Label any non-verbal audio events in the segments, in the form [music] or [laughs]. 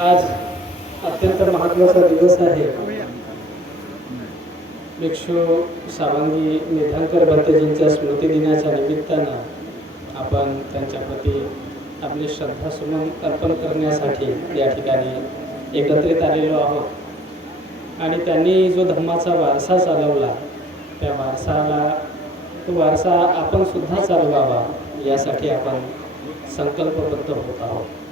आज अत्यंत महत्त्वाचा दिवस आहे. भिक्षू सावंगी निधनकर भंतजींच्या स्मृतिदिनाच्या निमित्तानं आपण त्यांच्याप्रती आपली श्रद्धासुमन अर्पण करण्यासाठी या ठिकाणी एकत्रित आलेलो आहोत. आणि त्यांनी जो धर्माचा वारसा चालवला त्या वारसाला तो वारसा आपण सुद्धा चालवावा यासाठी आपण संकल्पबद्ध होत आहोत.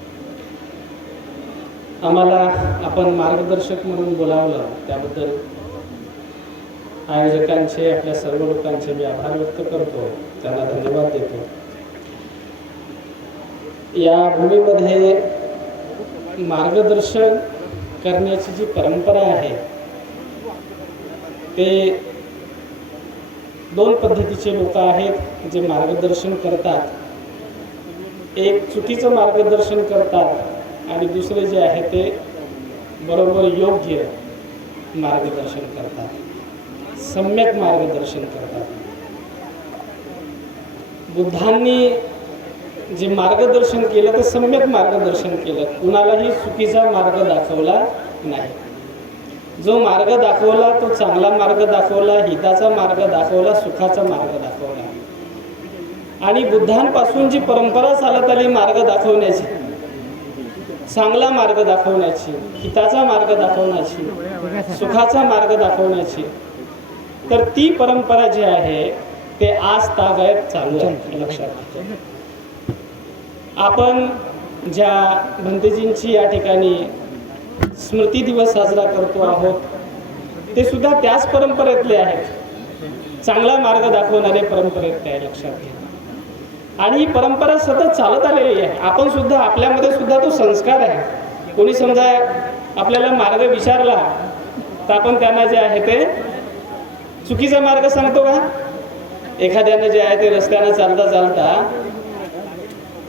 आम्हाला आपण मार्गदर्शक म्हणून बोलावलं त्याबद्दल आयोजकांचे आपल्या सर्व लोकांचे मी आभार व्यक्त करतो. त्यांना धन्यवाद देतो. या भूमीमध्ये मार्गदर्शन करण्याची जी परंपरा आहे ते दोन पद्धतीचे लोक आहेत जे मार्गदर्शन करतात. एक चुकीचं मार्गदर्शन करतात आणि दुसरे जे आहे ते बरोबर योग्य मार्गदर्शन करतात. सम्यक मार्गदर्शन करतात. बुद्धांनी जे मार्गदर्शन केलं ते सम्यक मार्गदर्शन केलं. कुणालाही चुकीचा मार्ग दाखवला नाही. जो मार्ग दाखवला तो चांगला मार्ग दाखवला हिताचा मार्ग दाखवला सुखाचा मार्ग दाखवला. आणि बुद्धांपासून जी परंपरा चालत आली मार्ग दाखवण्याची चांगला मार्ग दाखवण्याची हिताचा मार्ग दाखवण्याची सुखाचा मार्ग दाखवण्याची. तर ती परंपरा जी आहे ते आज तागायत चालू आहे लक्षात. आपण ज्या भंतेजींची या ठिकाणी स्मृती दिवस साजरा करतो आहोत ते सुद्धा त्याच परंपरेतले आहेत. चांगला मार्ग दाखवणारे परंपरेतले आहे लक्षात घ्या आणि ही परंपरा सतत चालत आलेली आहे. आपण सुद्धा आपल्यामध्ये सुद्धा तो संस्कार आहे. कोणी समजा आपल्याला मार्ग विचारला तर आपण त्यांना जे आहे ते चुकीचा मार्ग सांगतो का? एखाद्यानं जे आहे ते रस्त्यानं चालता चालता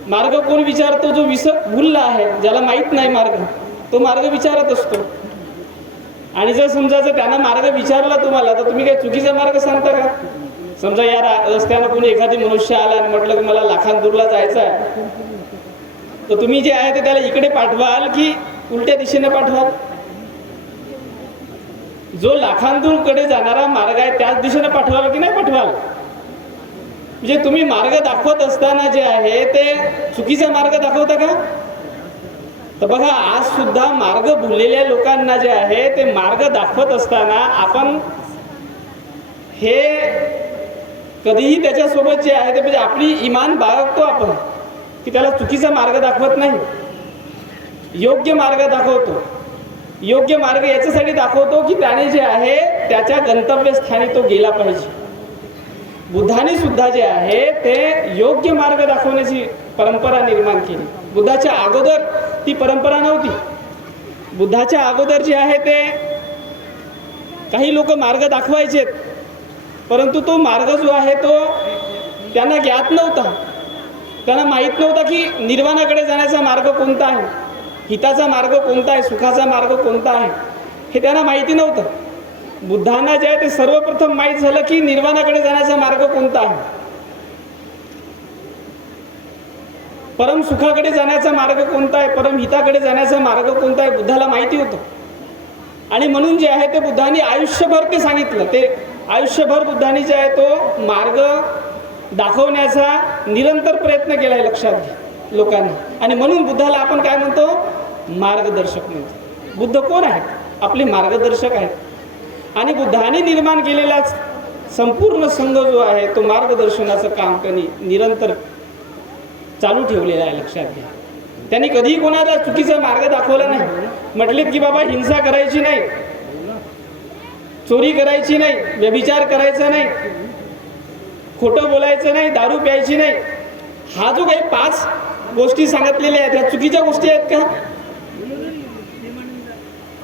मार्ग कोण विचारतो? जो विस भुलला आहे ज्याला माहीत नाही मार्ग तो मार्ग विचारत असतो. आणि जर समजा जर त्यांना मार्ग विचारला तुम्हाला तर तुम्ही काही चुकीचा मार्ग सांगता का? समजा या रस्त्यानं कोणी एखादी मनुष्य आला आणि म्हटलं की मला लाखांदूरला जायचं आहे तर तुम्ही जे आहे ते त्याला इकडे पाठवाल की उलट्या दिशेने पाठवाल? जो लाखांदूरकडे जाणारा मार्ग आहे त्याच दिशेने पाठवाल की नाही पाठवाल? म्हणजे तुम्ही मार्ग दाखवत असताना जे आहे ते चुकीचा मार्ग दाखवता का? तर बघा आज सुद्धा मार्ग भुललेल्या लोकांना जे आहे ते मार्ग दाखवत असताना आपण हे कधीही त्याच्यासोबत जे आहे ते म्हणजे आपली इमान बाळगतो आपण. की त्याला चुकीचा मार्ग दाखवत नाही. योग्य मार्ग दाखवतो. योग्य मार्ग याच्यासाठी दाखवतो की त्याने जे आहे त्याच्या गंतव्यस्थानी तो गेला पाहिजे. बुद्धाने सुद्धा जे आहे ते योग्य मार्ग दाखवण्याची परंपरा निर्माण केली. बुद्धाच्या अगोदर ती परंपरा नव्हती. बुद्धाच्या अगोदर जे आहे ते काही लोक मार्ग दाखवायचेत. परंतु तो मार्ग जो आहे तो त्यांना ज्ञात नव्हता. त्यांना माहीत नव्हता की निर्वाणाकडे जाण्याचा मार्ग कोणता आहे? हिताचा मार्ग कोणता आहे? सुखाचा मार्ग कोणता आहे? हे त्यांना माहिती नव्हतं. बुद्धांना जे आहे ते सर्वप्रथम माहीत झालं की निर्वाणाकडे जाण्याचा मार्ग कोणता आहे? परम सुखाकडे जाण्याचा मार्ग कोणता आहे? परम हिताकडे जाण्याचा मार्ग कोणता आहे? बुद्धाला माहिती होतं. आणि म्हणून जे आहे ते बुद्धांनी आयुष्यभर ते सांगितलं. ते आयुष्यभर बुद्धांनी जे आहे तो मार्ग दाखवण्याचा निरंतर प्रयत्न केला आहे लक्षात घ्या लोकांना. आणि म्हणून बुद्धाला आपण काय म्हणतो? मार्गदर्शक म्हणतो. बुद्ध कोण आहेत? आपले मार्गदर्शक आहेत. आणि बुद्धाने निर्माण केलेला संपूर्ण संघ जो आहे तो मार्गदर्शनाचं काम त्यांनी निरंतर चालू ठेवलेला आहे लक्षात घ्या. त्यांनी कधीही कोणाला चुकीचा मार्ग दाखवला नाही. म्हटलेत की बाबा हिंसा करायची नाही. चोरी करायची नाही व्यभिचार करायचा नाही खोटं बोलायचं नाही दारू प्यायची नाही. हा जो काही पाच गोष्टी सांगितलेल्या आहेत ह्या चुकीच्या गोष्टी आहेत का?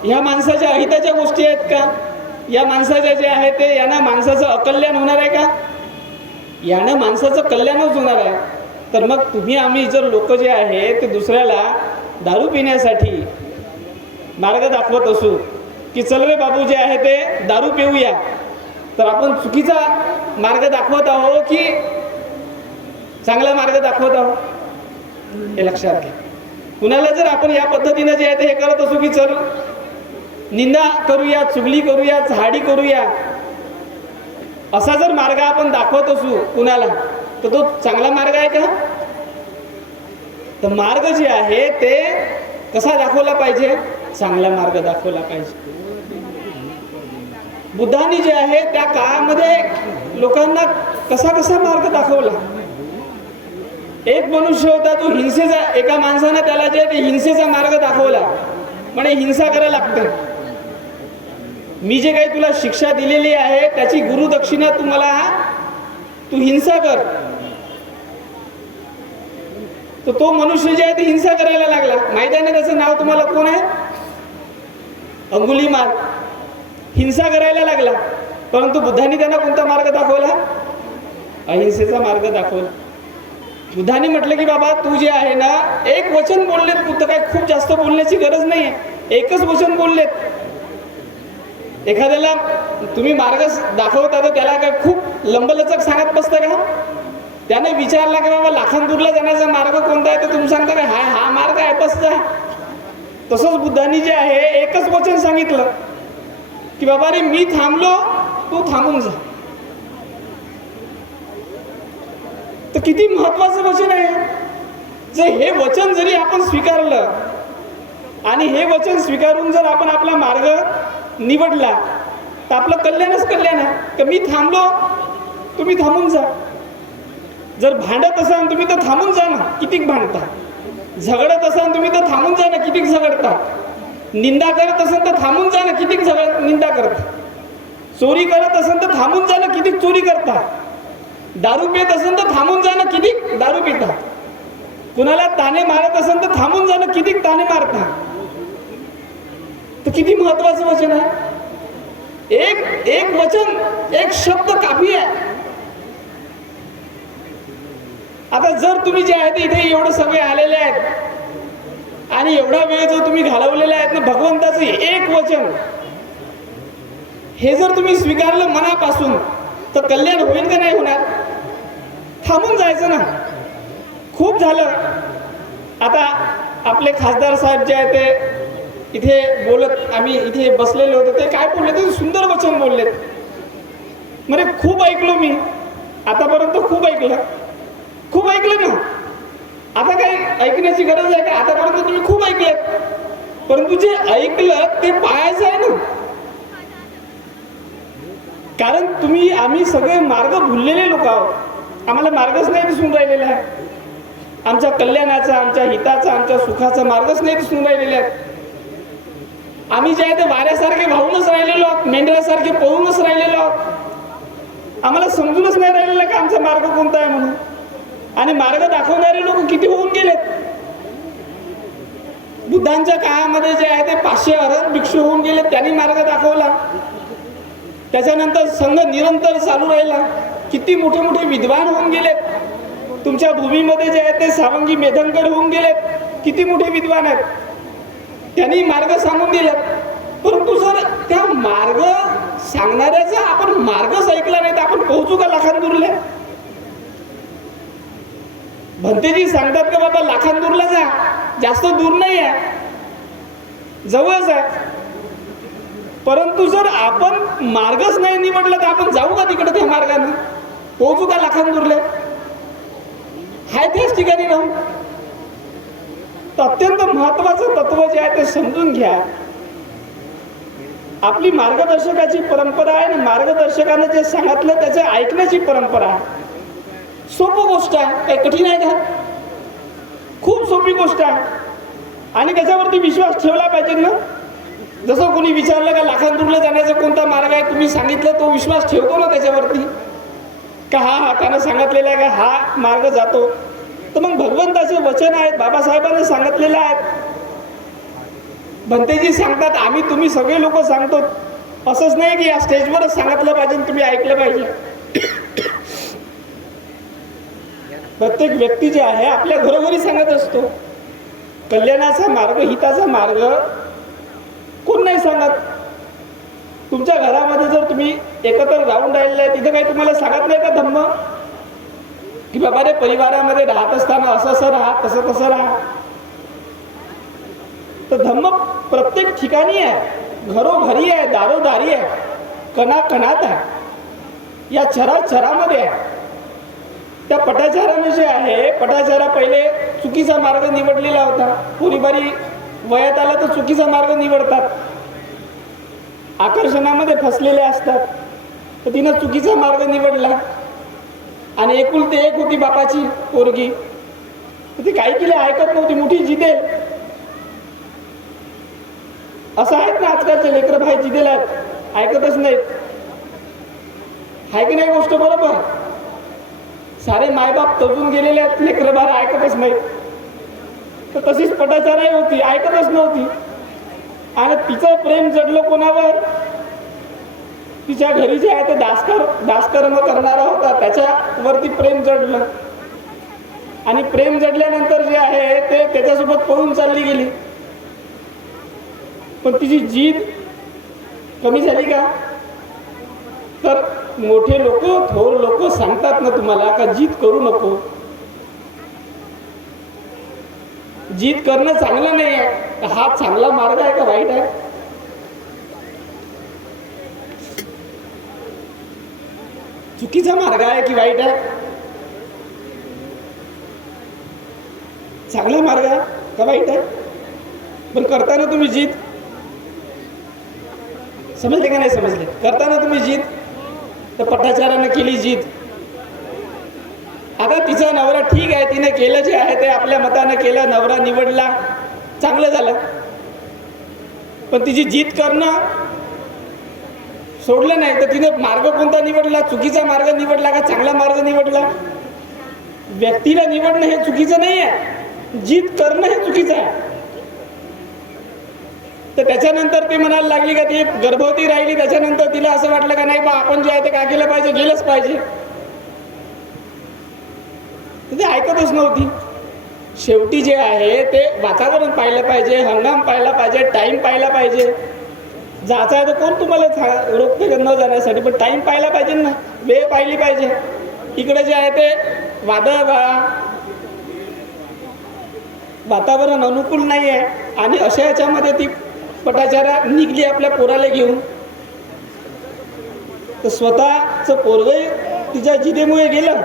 ह्या माणसाच्या अहिताच्या गोष्टी आहेत का? या माणसाच्या जे आहे ते यानं माणसाचं अकल्याण होणार आहे का? यानं माणसाचं कल्याणच होणार आहे. तर मग तुम्ही आम्ही जर लोक जे आहे ते दुसऱ्याला दारू पिण्यासाठी मार्ग दाखवत असू की चल रे बाबू जे आहे ते दारू पिऊया. तर आपण चुकीचा मार्ग दाखवत आहो की चांगला मार्ग दाखवत आहो हे लक्षात घ्या. कुणाला जर आपण या पद्धतीनं जे आहे ते हे करत असू की चल निंदा करूया चुगली करूया झाडी करूया असा जर मार्ग आपण दाखवत असू कुणाला तर तो चांगला मार्ग आहे का? तर मार्ग जे आहे ते कसा दाखवला पाहिजे? चांगला मार्ग दाखवला पाहिजे. बुद्धांनी जे आहे त्या काळामध्ये लोकांना कसा कसा मार्ग दाखवला. एक मनुष्य होता तो हिंसेचा एका माणसानं त्याला जे ते हिंसेचा मार्ग दाखवला. म्हणे हिंसा करायला लागते मी जे काही तुला शिक्षा दिलेली आहे त्याची गुरुदक्षिणा तू मला तू हिंसा कर. तर तो मनुष्य जे आहे ते हिंसा करायला लागला. माहिती आहे ना त्याचं नाव तुम्हाला कोण आहे? अंगुलीमाल हिंसा करायला लागला. परंतु बुद्धांनी त्यांना कोणता मार्ग दाखवला? अहिंसेचा मार्ग दाखवला. बुद्धाने म्हटलं की बाबा तू जे आहे ना एक वचन बोललेत तू तर काय खूप जास्त बोलण्याची गरज नाही आहे एकच वचन बोललेत. एखाद्याला तुम्ही मार्ग दाखवता तर त्याला काय खूप लंबलचक सांगत बसता का? त्याने विचारला की बाबा लाखांदूरला जाण्याचा मार्ग कोणता आहे? तर तुम्ही सांगता का हा हा मार्ग आहे बसचा तसंच बुद्धांनी जे आहे एकच वचन सांगितलं. की बाबा रे मी थांबलो तू थांबून जा. तर किती महत्वाचं वचन आहे. जे हे वचन जरी आपण स्वीकारलं आणि हे वचन स्वीकारून जर आपण आपला मार्ग निवडला तर आपलं कल्याणच कल्याण आहे. तर मी थांबलो तुम्ही थांबून जा. जर भांडत असाल तुम्ही तर थांबून जा ना कितीक भांडता? झगडत असाल तुम्ही तर थांबून जा ना कितीक झगडता? निंदा करत असाल तर थांबून जा ना कितीक झगड निंदा करता? चोरी करत असाल तर थांबून जा ना कितीक चोरी करता? दारू पित असेल तर थांबून जा ना कितीक दारू पिता? कुणाला ताने मारत असेल तर थांबून जा ना कितीक ताने मारता? तर किती महत्वाचं वचन आहे? एक एक वचन एक शब्द काफी आहे. आता जर तुम्ही जे आहेत ते इथे एवढे सगळे आलेले आहेत आणि एवढा वेळ जर तुम्ही घालवलेला आहेत ना भगवंताचं एक वचन हे जर तुम्ही स्वीकारलं मनापासून तर कल्याण होईल का नाही होणार? थांबून जायचं ना. खूप झालं. आता आपले खासदार साहेब जे आहे ते इथे बोलत आम्ही इथे बसलेले होते ते काय बोलले? ते सुंदर वचन बोलले म्हणजे खूप ऐकलो मी. आतापर्यंत खूप ऐकलं. खूप ऐकलं ना आता काही ऐकण्याची गरज आहे का? आतापर्यंत तुम्ही खूप ऐकलं परंतु जे ऐकलं ते पाहायचं आहे ना. कारण तुम्ही आम्ही सगळे मार्ग भुललेले लोक आहोत. आम्हाला मार्गच नाही दिसून राहिलेला आहे. आमच्या कल्याणाचा आमच्या हिताचा आमच्या सुखाचा मार्गच नाही दिसून राहिलेला आहे. आम्ही जे आहे ते वाऱ्यासारखे वाहूनच राहिलेलो आहोत मेंढ्यासारखे पळूनच राहिलेलो आहोत. आम्हाला समजूनच नाही राहिलेलं का आमचा मार्ग कोणता आहे म्हणून? आणि मार्ग दाखवणारे लोक किती होऊन गेलेत? बुद्धांच्या काळामध्ये जे आहे ते पाचशे अरब भिक्षू होऊन गेले त्यांनी मार्ग दाखवला. त्याच्यानंतर संघ निरंतर चालू राहिला. किती मोठे मोठे विद्वान होऊन गेलेत. तुमच्या भूमीमध्ये जे आहे ते सावंगी मेधनकर होऊन गेलेत. किती मोठे विद्वान आहेत. त्यांनी मार्ग सांगून दिलेत परंतु सर त्या मार्ग सांगणाऱ्याचा आपण मार्गच ऐकला नाही तर आपण पोहोचू का लाखांदूरला? भंतेजी सांगतात का बाबा लाखांदूरला जा. जास्त दूर नाही आहे. जवळच आहे. परंतु जर आपण मार्गच नाही निवडला तर आपण जाऊ का तिकडे त्या मार्गाने? पोहोचू का लाखांदूरले? हाय त्याच ठिकाणी राहू. अत्यंत महत्वाचं तत्व जे आहे ते समजून घ्या. आपली मार्गदर्शकाची परंपरा आहे आणि मार्गदर्शकानं जे सांगितलं त्याचं ऐकण्याची परंपरा आहे. सोपं गोष्ट आहे. काही कठीण आहे का? खूप सोपी गोष्ट आहे. आणि त्याच्यावरती विश्वास ठेवला पाहिजे ना? जसं कोणी विचारलं का लाखांदूरला जाण्याचा कोणता मार्ग आहे तुम्ही सांगितलं तो विश्वास ठेवतो ना त्याच्यावरती. का हा हा त्यानं सांगितलेला आहे का हा मार्ग जातो? तर मग भगवंताचे वचन आहेत बाबासाहेबांनी सांगितलेलं आहे. भंतेजी सांगतात आम्ही तुम्ही सगळे लोक सांगतो. असंच नाही की या स्टेजवरच सांगितलं पाहिजे तुम्ही ऐकलं पाहिजे. प्रत्येक व्यक्ती जे आहे आपल्या घरोघरी सांगत असतो. कल्याणाचा मार्ग हिताचा मार्ग कोण नाही सांगत. तुमच्या घरामध्ये जर तुम्ही एकत्र राहून राहिलेले आहे तिथं काही तुम्हाला सांगत नाही का धम्म? की बाबा रे परिवारामध्ये राहत असताना असं असं राहा तसं तसं राहा. तर धम्म प्रत्येक ठिकाणी आहे. घरोघरी आहे दारोदारी आहे कणाकणात आहे. या चराचरामध्ये आहे. त्या पटाचारानं जे आहे. पटाचारा पहिले चुकीचा मार्ग निवडलेला होता. पोरीबारी वयात आला तर चुकीचा मार्ग निवडतात. आकर्षणामध्ये फसलेले असतात. तर तिनं चुकीचा मार्ग निवडला. आणि एकुलते एक होती बापाची पोरगी. ती काही केले ऐकत नव्हती. मोठी जिदेल असं आहेत ना आजकालचे लेकर भाई जिदेल आहेत ऐकतच नाहीत. आहे की नाही गोष्ट बरोबर? सारे मायबाप तजून गेलेले आहेत लेकरं बारा ऐकतच नाहीत. तर तशीच पटाचाराही होती ऐकतच नव्हती. आणि तिचं प्रेम जडलं कोणावर? तिच्या घरी जे आहे ते दासकर दासकर्म करणारा होता त्याच्यावरती प्रेम जडलं. आणि प्रेम जडल्यानंतर जे आहे ते त्याच्यासोबत पळून चालली गेली. पण तिची जीद कमी झाली का? तर मोठे लोक थोर लोक सांगतात ना तुम्हाला का जीत करू नको? जीत करणं चांगलं नाही आहे. हा चांगला मार्ग आहे का वाईट आहे? चुकीचा मार्ग आहे की वाईट आहे? चांगला मार्ग आहे का वाईट आहे? पण करताना तुम्ही जीत? समजले का नाही समजले? करताना तुम्ही जीत? तर पट्टाचारानं केली जीत. आता तिचा नवरा ठीक आहे तिने केलं जे आहे ते आपल्या मतानं केलं नवरा निवडला चांगलं झालं. पण तिची जीत करणं सोडलं नाही तर तिने मार्ग कोणता निवडला चुकीचा मार्ग निवडला का चांगला मार्ग निवडला? व्यक्तीला निवडणं हे चुकीचं नाही आहे जीत करणं हे चुकीचं आहे. तर त्याच्यानंतर ते म्हणायला लागली का ती गर्भवती राहिली त्याच्यानंतर तिला असं वाटलं का नाही बा आपण जे आहे ते काय केलं पाहिजे गेलंच पाहिजे. ती ऐकतच नव्हती. शेवटी जे आहे ते वातावरण पाहिलं पाहिजे हंगाम पाहिला पाहिजे टाईम पाहिला पाहिजे. जायचं आहे तर कोण तुम्हाला रोखते न जाण्यासाठी? पण टाईम पाहिला पाहिजे ना वेळ पाहिली पाहिजे. इकडे जे आहे ते वादळ बा वातावरण अनुकूल नाही आहे आणि अशा याच्यामध्ये ती पटाचारा निघली आपल्या पोराला घेऊन. तर स्वतःचं पोरगही तिच्या जिदेमुळे गेलं.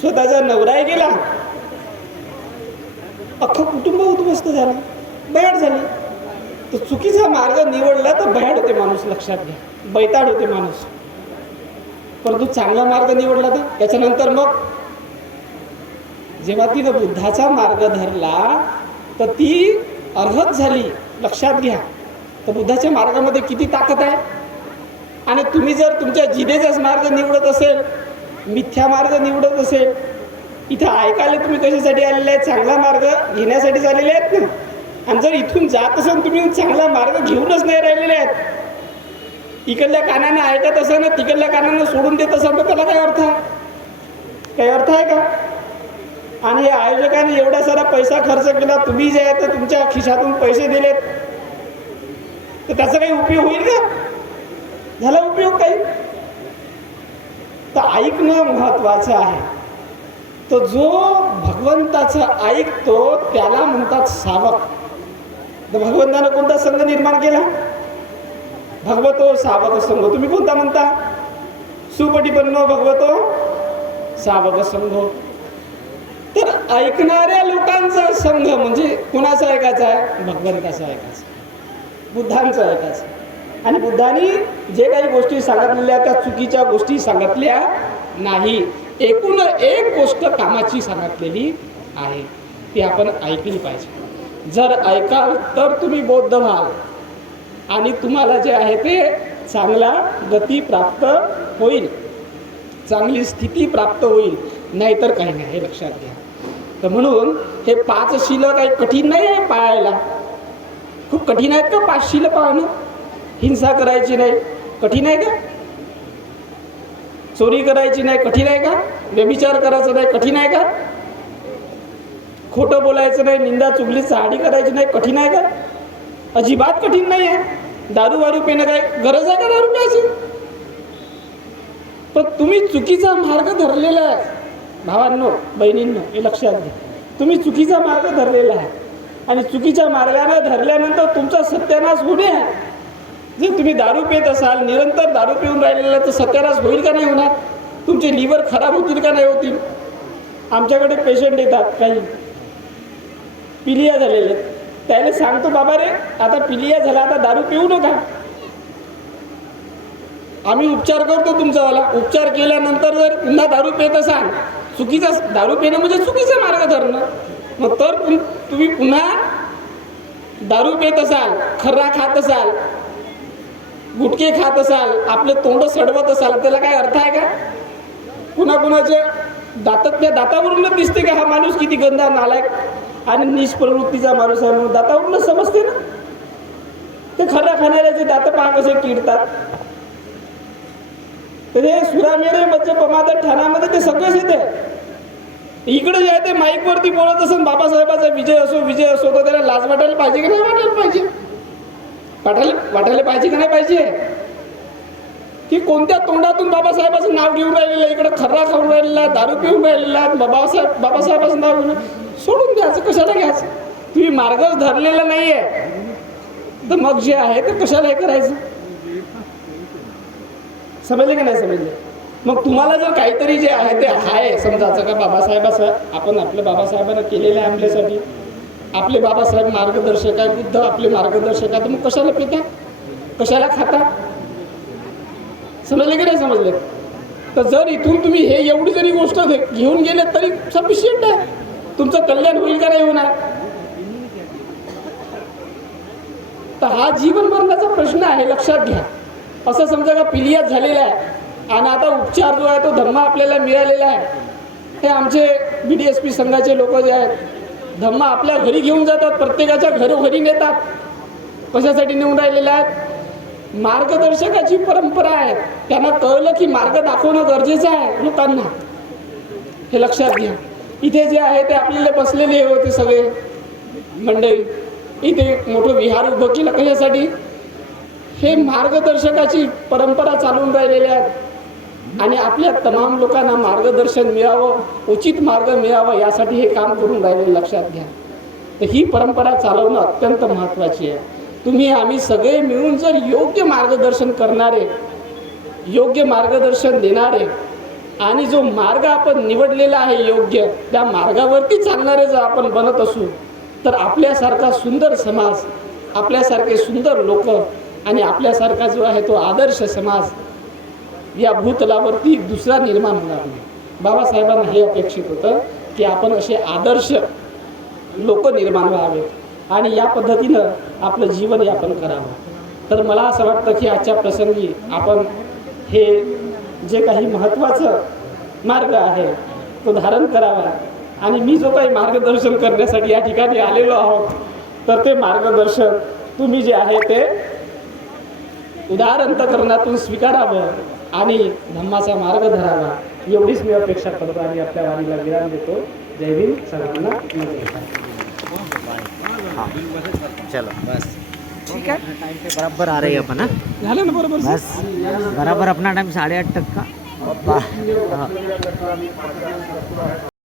स्वतःचा नवराही गेला. अख्खं कुटुंब उद्ध्वस्त झालं. बयाड झाली. तर चुकीचा मार्ग निवडला तर बयाड होते माणूस लक्षात घ्या. बैताड होते माणूस. परंतु चांगला मार्ग निवडला तर त्याच्यानंतर मग जेव्हा तिनं बुद्धाचा मार्ग धरला तर ती अर्हत झाली. लक्षात घ्या. तर बुद्धाच्या मार्गामध्ये किती ताकद आहे? आणि तुम्ही जर तुमच्या जिदेचाच मार्ग निवडत असेल मिथ्या मार्ग निवडत असेल इथं ऐकायला तुम्ही कशासाठी आलेले आहेत? चांगला मार्ग घेण्यासाठीच आलेले आहेत ना? आणि जर इथून जात असाल तुम्ही चांगला मार्ग घेऊनच नाही राहिलेले आहेत. इकडल्या कानानं ऐकत असाल ना तिकडल्या कानानं सोडून देत असाल तर त्याला काय अर्थ आहे? काही अर्थ आहे का? आणि आयोजकाने एवढा सारा पैसा खर्च केला तुम्ही जे आहे तर तुमच्या खिशातून पैसे दिलेत. तर त्याचा काही उपयोग होईल का? झाला उपयोग काही? तर ऐकणं महत्वाचं आहे. तर जो भगवंताचं ऐकतो त्याला म्हणतात सावक. तर भगवंतानं कोणता संघ निर्माण केला? भगवतो सावक संघ. तुम्ही कोणता म्हणता? सुपटीपन्न भगवतो सावक संघ. तर [laughs] ऐकणाऱ्या लोकांचा संघ म्हणजे कुणाचा ऐकायचा आहे? भगवंताचं ऐकायचं बुद्धांचं ऐकायचं आणि बुद्धांनी जे काही गोष्टी सांगितलेल्या त्या चुकीच्या गोष्टी सांगितल्या नाही. एकूण एक गोष्ट कामाची सांगितलेली आहे. ती आपण ऐकली पाहिजे. जर ऐकाल तर तुम्ही बौद्ध व्हाल. आणि तुम्हाला जे आहे ते चांगला गती प्राप्त होईल. चांगली स्थिती प्राप्त होईल. नाहीतर काही नाही हे लक्षात घ्या. तर म्हणून हे पाच शिल काही कठीण नाही आहे पाळायला. खूप कठीण आहेत का पाच शिल पाळणं? हिंसा करायची नाही. कठीण आहे का? चोरी करायची नाही. कठीण आहे का? व्यभिचार करायचा नाही. कठीण आहे का? खोटं बोलायचं नाही. निंदा चुगली चाडी करायची नाही. कठीण आहे का? अजिबात कठीण नाही आहे. दारू वारू पिणं काय गरज आहे का दारू प्यायची? पण तुम्ही चुकीचा मार्ग धरलेला आहे. भावांनो बहिणींनो हे लक्षात घ्या. तुम्ही चुकीचा मार्ग धरलेला आहे. आणि चुकीच्या मार्गाने धरल्यानंतर तुमचा सत्यानाश होणे आहे. जे तुम्ही दारू पित असाल निरंतर दारू पिऊन राहिलेला तर सत्यानाश होईल का नाही होणार? तुमचे लिव्हर खराब होतील का नाही होतील? आमच्याकडे पेशंट येतात काही. पिलिया झालेले त्याला सांगतो बाबा रे आता पिलिया झाला आता दारू पिऊ नका. आम्ही उपचार करतो तुमचावाला उपचार केल्यानंतर जर पुन्हा दारू पित असाल चुकीचा दारू पिणं म्हणजे चुकीचा मार्ग धरणं. मग तर तुम्ही पुन्हा दारू पित असाल खर्रा खात असाल गुटके खात असाल आपले तोंड सडवत असाल त्याला काय अर्थ आहे का? पुन्हा कुणाच्या दातात त्या दातावरूनच दिसते का हा माणूस किती गंदा नालायक आणि निष्प्रवृत्तीचा माणूस आहे म्हणून दातावरूनच समजते ना? ते खरा खाणाऱ्याचे दात पहा कसे किडतात. तर हे सुरामेरे मध्य प्रमादात ठाण्यामध्ये ते सगळेच येते इकडे जे आहे ते माईकवरती बोलत असेल बाबासाहेबाचा विजय असो विजय असो तर त्याला लाज वाटायला पाहिजे की नाही वाटायला पाहिजे? वाटायला वाटायला पाहिजे की नाही पाहिजे? की कोणत्या तोंडातून बाबासाहेबाचं नाव घेऊन राहिलेलं आहे? इकडे खर्रा खाऊन राहिलेला दारू पिऊन राहिलेला बाबासाहेब बाबासाहेबाचं नाव घेऊन सोडून द्यायचं कशाला घ्यायचं? तुम्ही मार्गच धरलेला नाही आहे तर मग जे आहे ते कशाला हे करायचं? समजले की नाही समजले? मग तुम्हाला जर काहीतरी जे आहे ते आहे समजायचं का बाबासाहेब असं आपण आपल्या बाबासाहेबांना केलेलं आहे आपल्यासाठी आपले बाबासाहेब मार्गदर्शक आहे बुद्ध आपले मार्गदर्शक आहे तर मग कशाला पिता कशाला खाता समजले की नाही समजले? तर जर इथून तुम्ही हे एवढी जरी गोष्ट घेऊन गेले तरी सफिशियंट आहे. तुमचं कल्याण होईल का नाही होणार? तर हा जीवन मरणाचा प्रश्न आहे लक्षात घ्या. असं समजा का पिलियात झालेला आहे आणि आता उपचार जो आहे तो धम्मा आपल्याला मिळालेला आहे. हे आमचे बी डी एस पी संघाचे लोक जे आहेत धम्मा आपल्या घरी घेऊन जातात प्रत्येकाच्या घरोघरी नेतात. कशासाठी नेऊन राहिलेले आहेत? मार्गदर्शकाची परंपरा आहे. त्यांना कळलं की मार्ग दाखवणं गरजेचं आहे लोकांना. हे लक्षात घ्या. इथे जे आहे ते आपल्याला बसलेले होते सगळे मंडळी. इथे एक मोठं विहार उभं केलं कशासाठी? हे मार्गदर्शकाची परंपरा चालून राहिलेल्या आहेत आणि आपल्या तमाम लोकांना मार्गदर्शन मिळावं उचित मार्ग मिळावा यासाठी हे काम करून राहिले लक्षात घ्या. तर ही परंपरा चालवणं अत्यंत महत्त्वाची आहे. तुम्ही आम्ही सगळे मिळून जर योग्य मार्गदर्शन करणारे योग्य मार्गदर्शन देणारे आणि जो मार्ग आपण निवडलेला आहे योग्य त्या मार्गावरती चालणारे जर आपण बनत असू तर आपल्यासारखा सुंदर समाज आपल्यासारखे सुंदर लोक आणि आपल्यासारखा जो आहे तो आदर्श समाज या भूतलावरती दुसरा निर्माण होणार नाही. बाबासाहेबांना हे अपेक्षित होतं की आपण असे आदर्श लोक निर्माण व्हावे आणि या पद्धतीनं आपलं जीवन यापन करावं. तर मला असं वाटतं की आजच्या प्रसंगी आपण हे जे काही महत्त्वाचं मार्ग आहे तो धारण करावा. आणि मी जो काही मार्गदर्शन करण्यासाठी या ठिकाणी आलेलो आहोत तर ते मार्गदर्शन तुम्ही जे आहे ते उदार अंतकरणातून स्वीकारावं. आणि धम्माचा मार्ग धरावा एवढीच मी अपेक्षा करतो आणि आपल्या वाणीला विराम देतो. जय हिंद सर्वांना नमस्कार चलो. बस. ठीक है बराबर आ रही है अपन? झालं ना बरोबर? बस. बराबर अपना टाइम साढ़े आठ तक का? हाँ.